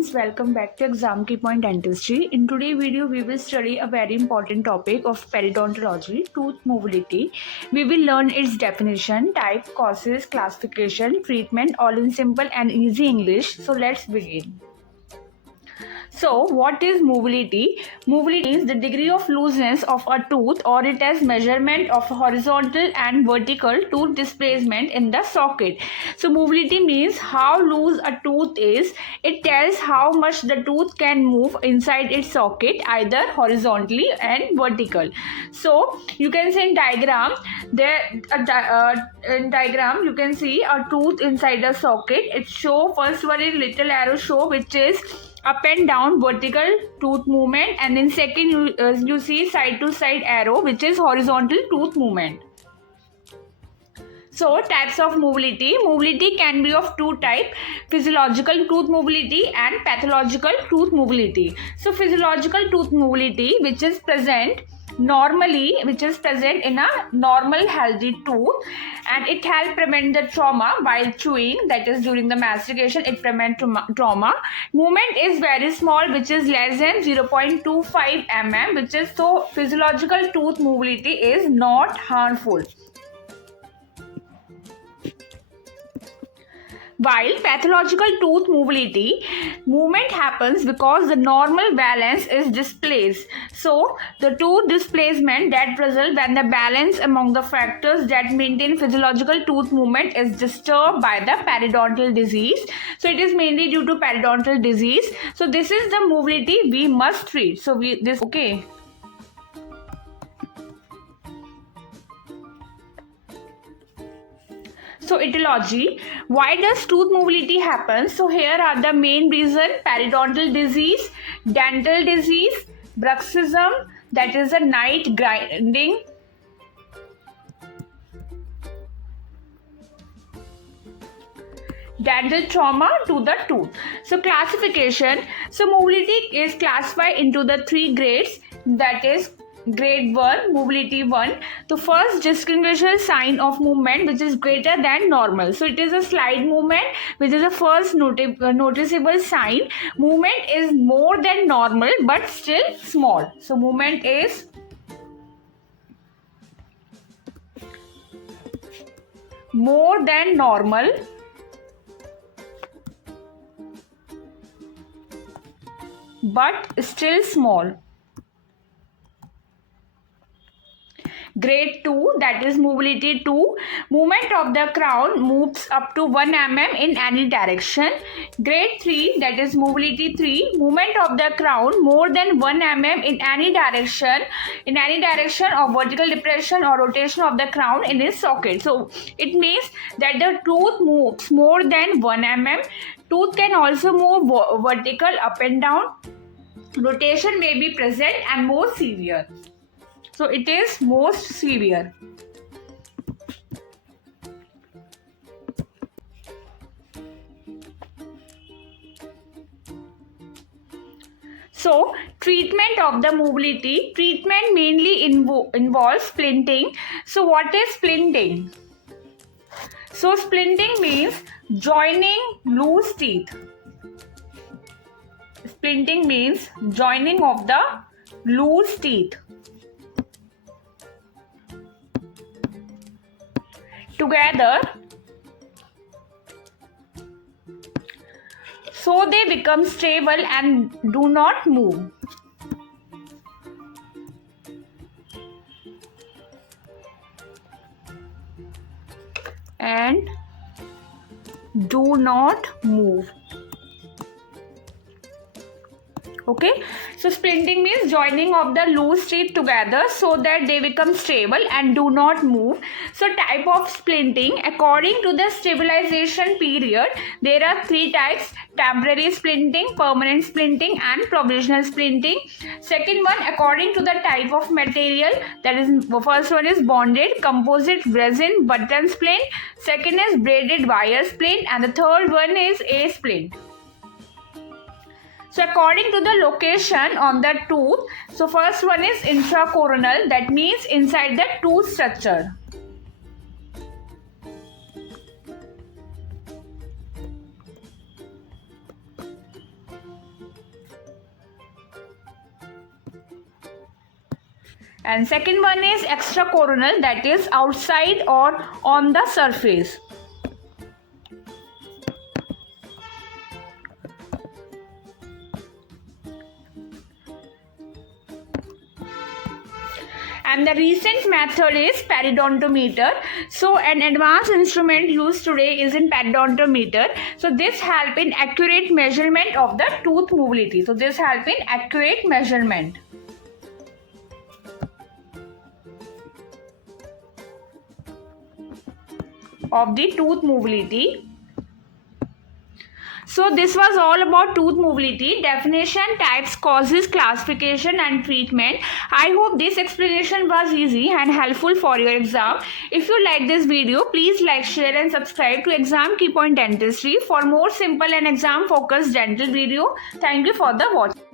students, welcome back to Exam Key Point Dentistry. In today's video, we will study a very important topic of periodontology, tooth mobility. We will learn its definition, type, causes, classification, treatment, all in simple and easy English. So let's begin. So, what is mobility? Mobility is the degree of looseness of a tooth, or it is measurement of horizontal and vertical tooth displacement in the socket. So, mobility means how loose a tooth is. It tells how much the tooth can move inside its socket, either horizontally and vertical. So, you can see in diagram, in diagram you can see a tooth inside a socket. It show first one is little arrow show, which is up and down vertical tooth movement, and then second you see side to side arrow, which is horizontal tooth movement. So types of mobility. Mobility can be of two types: physiological tooth mobility and pathological tooth mobility. So physiological tooth mobility, which is present in a normal healthy tooth, and it helps prevent the trauma while chewing, that is during the mastication it prevents trauma. Movement is very small, which is less than 0.25 mm, which is so physiological tooth mobility is not harmful. While pathological tooth mobility, movement happens because the normal balance is displaced. So, the tooth displacement that results when the balance among the factors that maintain physiological tooth movement is disturbed by the periodontal disease. So, it is mainly due to periodontal disease. So, this is the mobility we must treat. So, okay. So etiology, why does tooth mobility happen? So here are the main reason: periodontal disease, dental disease, bruxism, that is a night grinding, dental trauma to the tooth. So classification, so mobility is classified into the three grades, that is Grade 1, mobility 1. The first distinguishable sign of movement, which is greater than normal. So it is a slide movement, which is the first noticeable sign. Movement is more than normal but still small. So movement is more than normal but still small. Grade 2, that is mobility 2. Movement of the crown moves up to 1 mm in any direction. Grade 3, that is mobility 3. Movement of the crown more than 1 mm in any direction of vertical depression or rotation of the crown in its socket. So it means that the tooth moves more than 1 mm. Tooth can also move vertical up and down. Rotation may be present and more severe. So it is most severe. So treatment of the mobility. Treatment mainly involves splinting. So what is splinting? So splinting means joining loose teeth. Splinting means joining of the loose teeth together so they become stable and do not move. And do not move. Okay, so splinting means joining of the loose teeth together so that they become stable and do not move. So type of splinting, according to the stabilization period, there are three types: temporary splinting, permanent splinting, and provisional splinting. Second one, according to the type of material, that is, first one is bonded, composite, resin, button splint. Second is braided wire splint, and the third one is a splint. So according to the location on the tooth, so first one is intracoronal, that means inside the tooth structure. And second one is extracoronal, that is outside or on the surface. And the recent method is periodontometer. So an advanced instrument used today is in periodontometer. So this help in accurate measurement of the tooth mobility. So this help in accurate measurement of the tooth mobility. So this was all about tooth mobility, definition, types, causes, classification and treatment. I hope this explanation was easy and helpful for your exam. If you like this video, please like, share and subscribe to Exam Key Point Dentistry for more simple and exam focused dental video. Thank you for the watching.